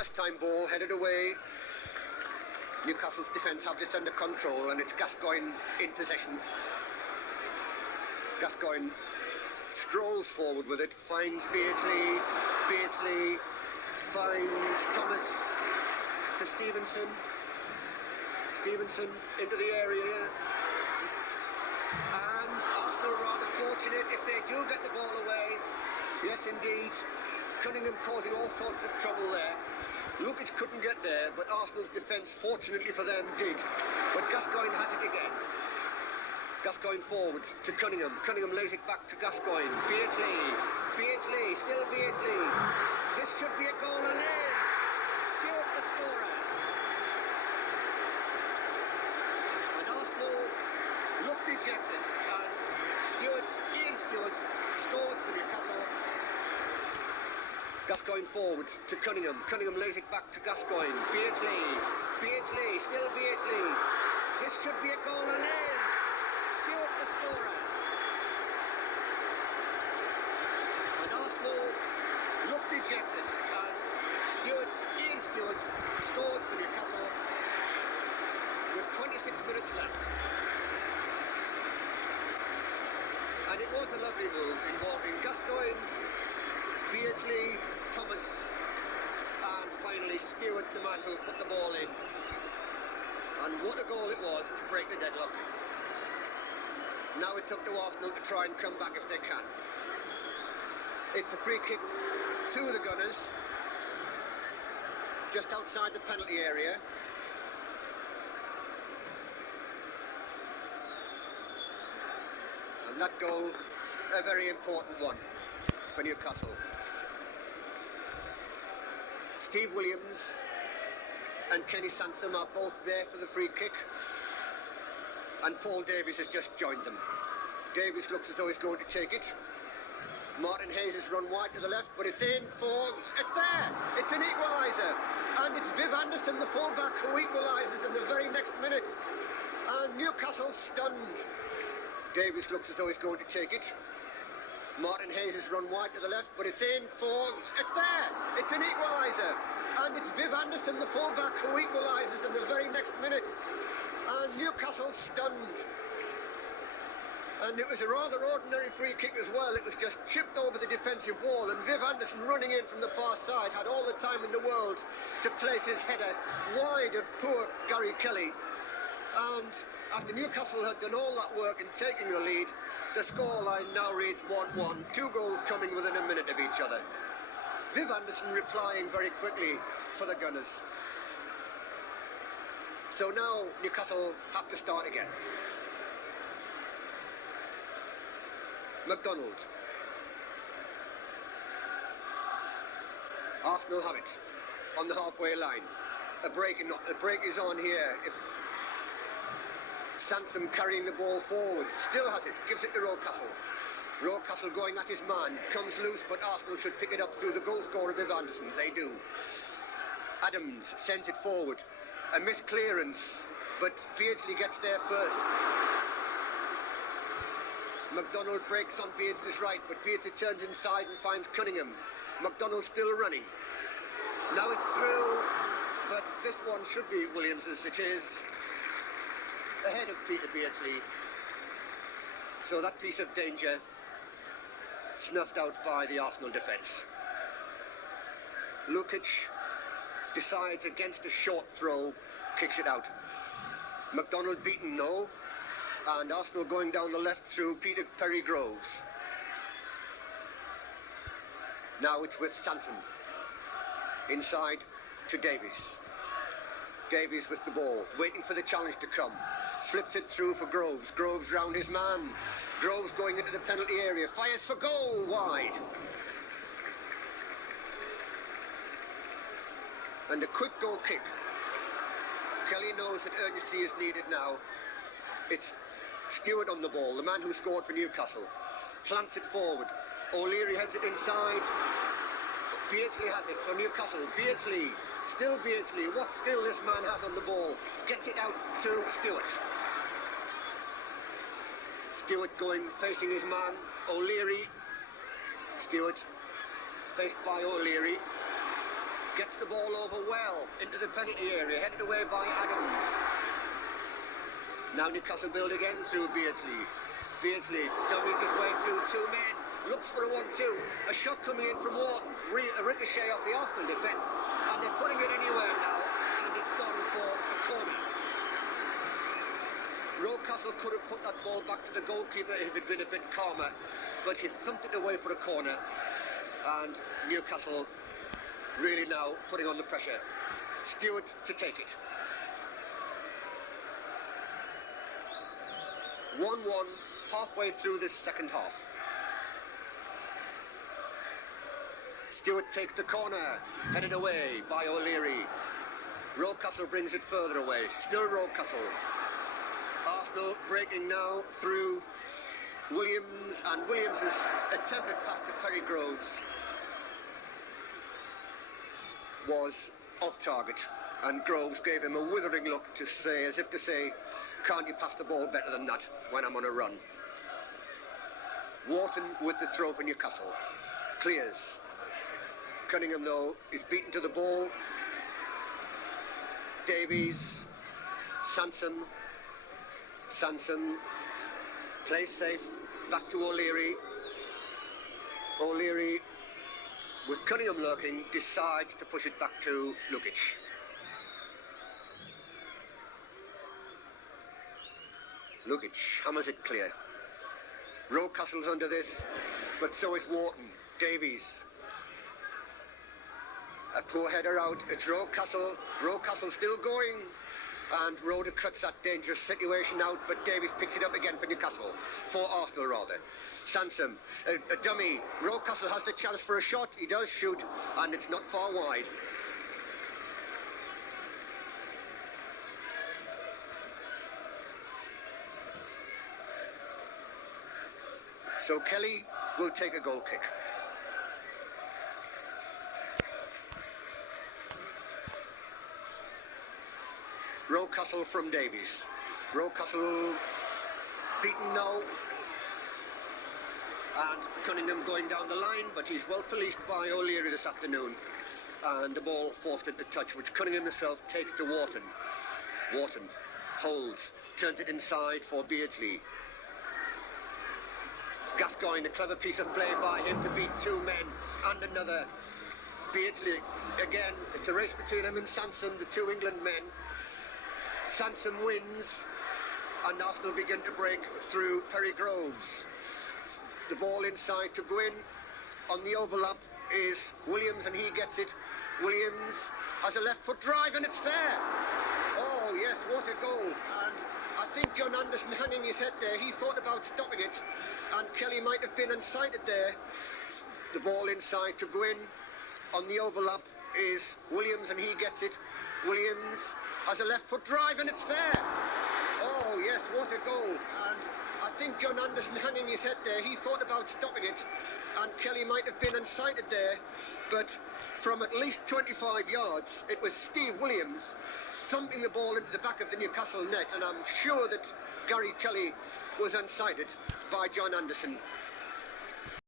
First time ball headed away. Newcastle's defence have this under control, and it's Gascoigne in possession. Gascoigne strolls forward with it, finds Beardsley. Beardsley finds Thomas to Stevenson. Stevenson into the area. And Arsenal rather fortunate if they do get the ball away. Yes, indeed. Cunningham causing all sorts of trouble there. Lukic couldn't get there, but Arsenal's defence, fortunately for them, did. But Gascoigne has it again. Gascoigne forward to Cunningham. Cunningham lays it back to Gascoigne. Beardsley. Beardsley. Still Beardsley. This should be a goal, and is. Stewart the scorer. And Arsenal look dejected as Ian Stewart scores for Newcastle. Gascoigne forward to Cunningham. Cunningham lays it back to Gascoigne. Beardsley. Beardsley. Still Beardsley. This should be a goal, and is. Stewart the scorer. And Arsenal look dejected as Ian Stewart scores for Newcastle with 26 minutes left. And it was a lovely move involving Gascoigne, Beardsley, Thomas, and finally Stewart, the man who put the ball in. And what a goal it was to break the deadlock. Now it's up to Arsenal to try and come back if they can. It's a free kick to the Gunners, just outside the penalty area. And that goal, a very important one for Newcastle. Steve Williams and Kenny Sansom are both there for the free kick, and Paul Davies has just joined them. Davies looks as though he's going to take it. Martin Hayes has run wide to the left, but it's in for... It's there! It's an equaliser! And it's Viv Anderson, the fullback, who equalises in the very next minute. And Newcastle stunned. Davies looks as though he's going to take it. Martin Hayes has run wide to the left, but it's in for... It's there! It's an equaliser! And it's Viv Anderson, the fullback, who equalises in the very next minute. And Newcastle stunned. And it was a rather ordinary free kick as well. It was just chipped over the defensive wall, and Viv Anderson, running in from the far side, had all the time in the world to place his header wide of poor Gary Kelly. And after Newcastle had done all that work in taking the lead, the scoreline now reads 1-1, 2 goals coming within a minute of each other. Viv Anderson replying very quickly for the Gunners. So now Newcastle have to start again. McDonald. Arsenal have it on the halfway line. A break is on here. If Sansom carrying the ball forward, still has it, gives it to Rocastle. Rocastle going at his man, comes loose, but Arsenal should pick it up through the goal scorer Viv Anderson. They do. Adams sends it forward. A missed clearance, but Beardsley gets there first. McDonald breaks on Beardsley's right, but Beardsley turns inside and finds Cunningham. McDonald still running. Now it's through, but this one should be Williams's. It is ahead of Peter Beardsley. So that piece of danger snuffed out by the Arsenal defence. Lukic decides against a short throw, kicks it out. McDonald beaten, no. And Arsenal going down the left through Peter Perry Groves. Now it's with Sansom. Inside to Davies. Davies with the ball, waiting for the challenge to come. Slips it through for Groves. Groves round his man. Groves going into the penalty area. Fires for goal, wide. And a quick goal kick. Kelly knows that urgency is needed now. It's Stewart on the ball, the man who scored for Newcastle. Plants it forward. O'Leary heads it inside. Beardsley has it for Newcastle. Beardsley, still Beardsley. What skill this man has on the ball. Gets it out to Stewart. Stewart going, facing his man, O'Leary. Stewart, faced by O'Leary. Gets the ball over well into the penalty area, headed away by Adams. Now Newcastle build again through Beardsley. Beardsley dummies his way through two men. Looks for a 1-2. A shot coming in from Wharton. A ricochet off the Arsenal defence. And they're putting it anywhere now. And it's gone for a corner. Newcastle could have put that ball back to the goalkeeper if it had been a bit calmer. But he thumped it away for a corner. And Newcastle really now putting on the pressure. Stewart to take it. 1-1 halfway through this second half. Stewart takes the corner, headed away by O'Leary. Newcastle brings it further away, still Newcastle. Arsenal breaking now through Williams, and Williams' attempted pass to Perry Groves was off target, and Groves gave him a withering look to say, as if to say, can't you pass the ball better than that when I'm on a run? Wharton with the throw for Newcastle. Clears. Cunningham, though, is beaten to the ball. Davies. Sansom. Sansom plays safe. Back to O'Leary. O'Leary, with Cunningham lurking, decides to push it back to Lukic. Lukic hammers it clear. Newcastle's under this, but so is Wharton. Davies. A poor header out. It's Newcastle. Newcastle still going. And Rhoda cuts that dangerous situation out, but Davies picks it up again for Newcastle. For Arsenal, rather. Sansom, a dummy. Newcastle has the chance for a shot. He does shoot, and it's not far wide. So Kelly will take a goal kick. Newcastle from Davies. Newcastle beaten now. And Cunningham going down the line, but he's well policed by O'Leary this afternoon. And the ball forced into touch, which Cunningham himself takes to Wharton. Wharton holds, turns it inside for Beardsley. Gascoigne, a clever piece of play by him to beat two men and another. Beardsley again, it's a race between him and Sansom, the two England men. Sansom wins, and Arsenal begin to break through Perry Groves. The ball inside to Gwynn. On the overlap is Williams, and he gets it. Williams has a left foot drive, and it's there. Oh yes, what a goal. And I think John Anderson hanging his head there, he thought about stopping it, and Kelly might have been unsighted there. The ball inside to Gwynn. On the overlap is Williams, and he gets it. Williams has a left foot drive, and it's there. Oh yes, what a goal. And I think John Anderson hanging his head there, he thought about stopping it, and Kelly might have been unsighted there, but from at least 25 yards, it was Steve Williams thumping the ball into the back of the Newcastle net, and I'm sure that Gary Kelly was unsighted by John Anderson.